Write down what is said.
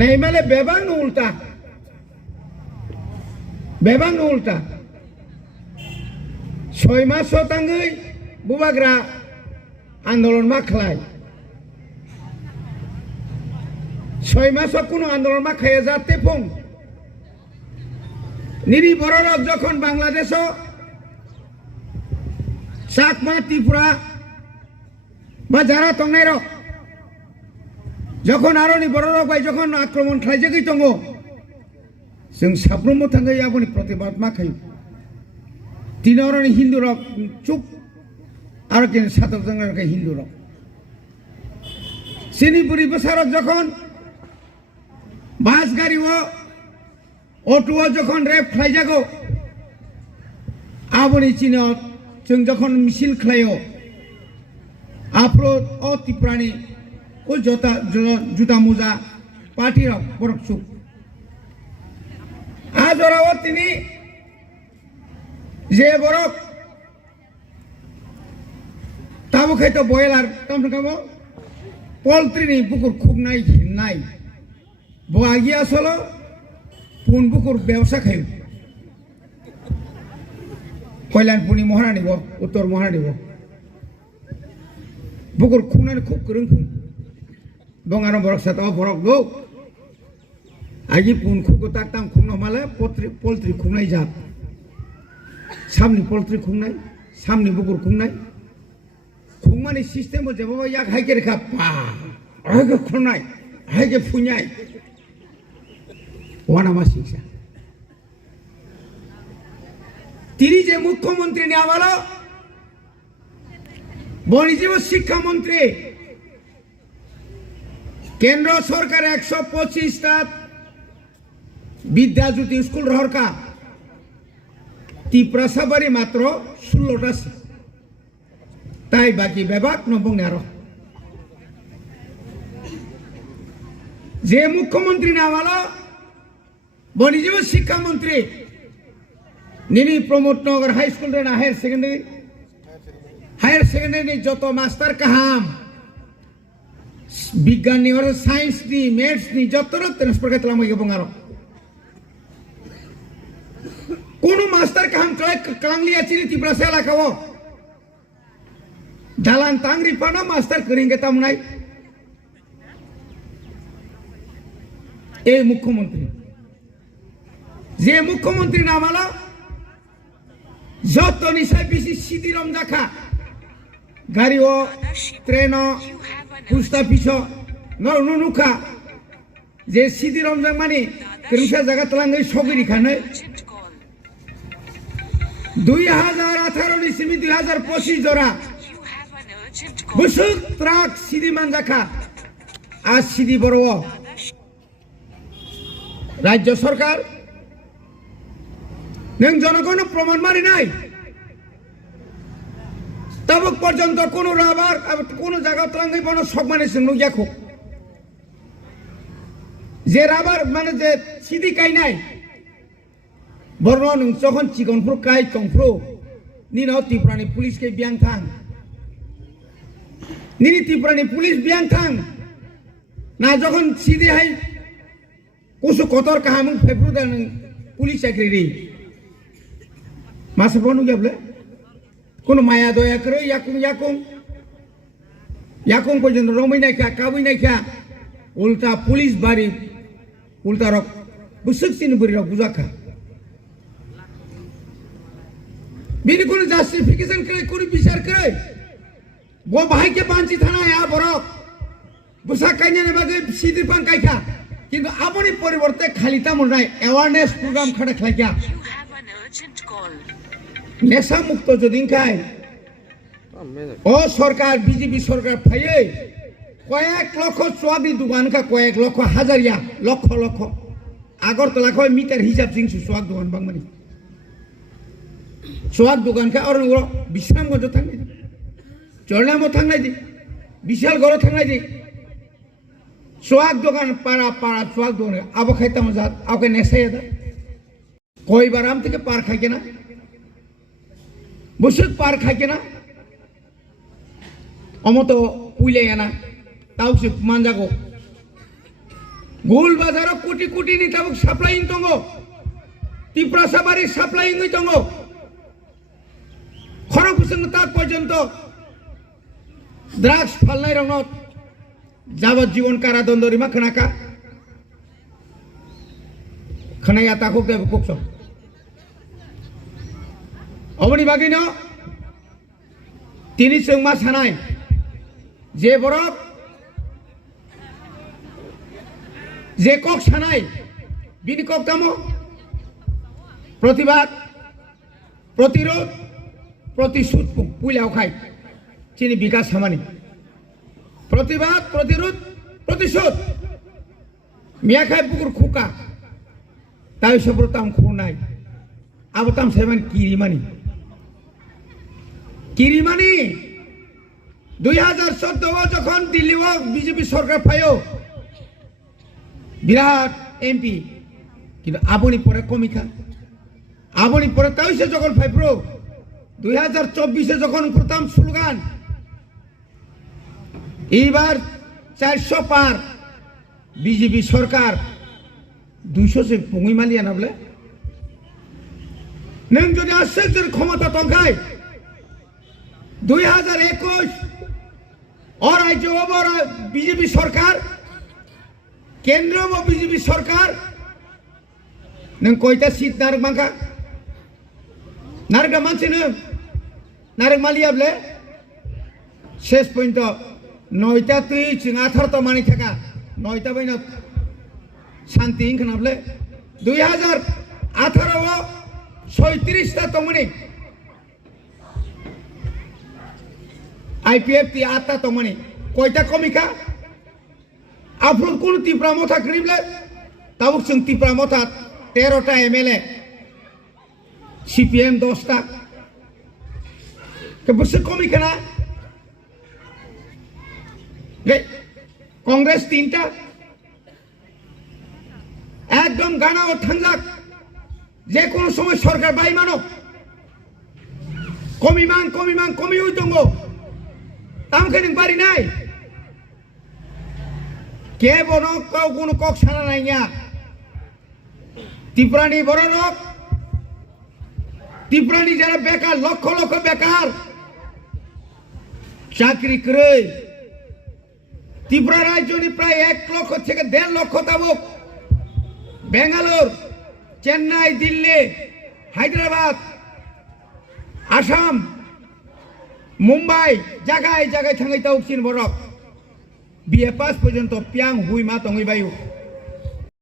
নাই মানে বেবাং উল্টা বেবাং উল্টা 6 মাস তাঙ্গै বুবাग्रा आंदोलन मा खालाय 6 मास কোনো আন্দোলন মা খায় যাতে ফং নিরি বড়রক যখন বাংলাদেশ চাকমা ত্রিপুরা বা যারা তংনাই রক যখন আরনি বড়রক বাই যখন আক্রমণ খাইজেগै दङ जों साफ्रोमबो थांगै आबनि प्रतिबाद मा खायो तिनावरनि हिंदू रक चुप আর কেন সাতক জঙ্গলকে হিন্দু রক সিনিপুরি বসারক যখন বাস গাড়ি ও অটো যখন রেপ খাইজাগো আবনি চিন जों যখন মিছিল খাইও আপলোড ও ত্রিপুরানি ও জুতা মোজা পার্টি রক বরক চুপ আজ ওরাও তিনি যে বরক তাবো খাইতো বয়লার কাম কামো পোল্ট্রি পুকুর খুবনাই নাই বগি আসলো পুন পুকুর ব্যবসা খাই কল্যাণপুনি মহারা নিব উত্তর মহারা নিব পুকুর খুবনানি খুব করুন খুব বঙ্গানো বরক সাথে বরক গো আগে পুন খুব তাকতাম খুবনো মালে পোল্ট্রি খুবনাই যাত সামনে পোল্ট্রি খুবনাই সামনে পুকুর খুবনাই खुमानी सिस्टेम हो जब या हाई के रखा पा हाई के खुनाई हाई के फुन्याई वाना मा शिक्षा तिरी जे मुख्यमंत्री ने आवालो बनिजीव शिक्षा मंत्री केंद्र सरकार 125 टा विद्याज्योति स्कूल रहरका त्रिपुरा साबारी मात्र 16 टा তাই বাকি বিভাগ নবংনে আরো যে মুখ্যমন্ত্রী নামালো বনিজীব শিক্ষামন্ত্রী নিনি প্রমোদনগর হাই স্কুল রে না হায়ার সেকেন্ডারি যত মাস্টার কাহাম বিজ্ঞান নি আর সায়েন্স নি ম্যাথস নি যত ট্রান্সফার করলাম এবং আরো কোন মাস্টার কাহাম কাংলিয়া চিনি ত্রিপুরা সে এলাকাও dalan tangri pana master kering kita mulai মুখ্যমন্ত্রী যে মুখ্যমন্ত্রী নাম আলো যত নিশায় বেশি সিদিরম দেখা গাড়ি ও ট্রেন পোস্ট অফিস নুনুখা যে সিদিরম মানে কেরুসা জায়গা তলাঙ্গই সগিরি খানে 2018 নি সিমি 2025 জোড়া busuk trak sidi manjaka as sidi boro রাজ্য সরকার নং জনগণ প্রমাণ মারি নাই তবক পর্যন্ত কোন রাবার কোন জায়গা তলাঙ্গই বন সম্মানে সঙ্গে দেখো যে রাবার মানে যে সিদি কাই নাই বর্ণ যখন চিকনপুর কাই কংপ্রো নিনাও ত্রিপুরানি পুলিশকে বিয়াং থাং নিনি ত্রিপুরানি পুলিশ বিয়াং থাং না যখন সিদি হাই কুসু কতর কাহামুং ফেব্রুয়ারি পুলিশ চাকরি মাসে বনু যাবলে কোন মায়া দয়া করে ইয়াকুং পর্যন্ত রমই নাই খা কাবুই নাই খা উল্টা পুলিশ বাড়ি উল্টা রক বুসুক সিনবুরি রক বুঝাখা বিনি কোন জাস্টিফিকেশন করে কোন বিচার করে वो भाई के पांची थाना या बरक बुसा काइने ने बागे सीधी पां काइखा किंतु आपनी परिवर्ते खालिता मुनाय अवेयरनेस प्रोग्राम खडे खलाइया नेशा मुक्त जदिन खाय ओ सरकार बीजेपी सरकार फाये কয়েক লক্ষ সোয়াদি দোকান কা কয়েক লক্ষ হাজারিয়া লক্ষ লক্ষ আগরতলা কয় মিটার হিসাব জিংসু সোয়াদ দোকান বাংমানি সোয়াদ দোকান কা আর বিশ্রামগঞ্জ থাকলে চরনামো থাকলাই দি বিশাল গড় থাকলাই দি সোয়াগ দোকান পাড়া পাড়া সোয়াগ দোকান আবো খাইতাম যাত আওকে নেশাই দা কয়বার আম থেকে পার খাইকে না বসুক পার খাইকে না অমতো পুইলে না তাও সে মানজাগো गुल बाजाराव कोटी कोटीनि ताबुक साप्लाइं दङ त्रिपुरा साबारि साप्लाइं दङ खरगपुरसिम ता पर्यन्त ड्राग्स फालनाय रंगत যাবজ্জীবন কারাদণ্ড রিমা खोनाका खोनाया ताखौ देब कुकसं अबनि बागिनो তিনি जों मा सानाय जे बरफ जे कक सानाय बिनि कक दामो प्रतिबाद प्रतिरोध प्रतिशोध पुलाव खाय चिनि विकास खामानि प्रतिबाद प्रतिरोध प्रतिशोध मियाखाय बुकुर खुका ताई सब्रताम खुनाय आबताम सेवन किरिमानी 2014 যখন দিল্লিও বিজেপি সরকার পায়ো বিরাট এমপি কিন্তু আপনি পরে কমিকা আপনি পরে তাইছে যখন ফাইপ্রো 2024 যখন প্রথম স্লোগান এইবার 400 পার বিজেপি সরকার 200 से पुंगी मालिया ना बोले नों যদি আশ্চর্যের ক্ষমতা তঙ্কায় 2021 और राज्य और बीजेपी सरकार केंद्र में बीजेपी सरकार नों कयटा सीट नारक मांका नारक मानसि नों नारक मालिया बोले शेष पॉइंट 9टा तुई जों 18टा मानि थाका 9टा बैनो शांति इंखना बोले 2018 36टा तमनि आईपीएफ ती 8टा तमनि कयटा कमिका आफ्रुन कोन त्रिपुरा मथा क्रिमले ताबुक जों त्रिपुरा मथा 13टा एमएलए सीपीएम 10टा के बस कमिका ना कांग्रेस 3टा एकदम गाना और थांजाक जे कोनो समय सरकार बाई मानो कमिमान कमि हुई दंगो तामखे नों बारि नाय के बनो काव कोनो कक साना नायया त्रिपुरानि बर लोक त्रिपुरानि जारा बेकार लक्ष लक्ष बेकार चाकरी करे त्रिपुरा राज्यनि प्राय 1 लक्ष থেকে 1.5 লক্ষ তাবুক बेंगालुर चेन्नई दिल्ली हैदराबाद आसाम मुम्बाई जगह जगह थांगै ताउसिन बरक बीए पास पर्यन्त पियां हुई मा तंगै बायु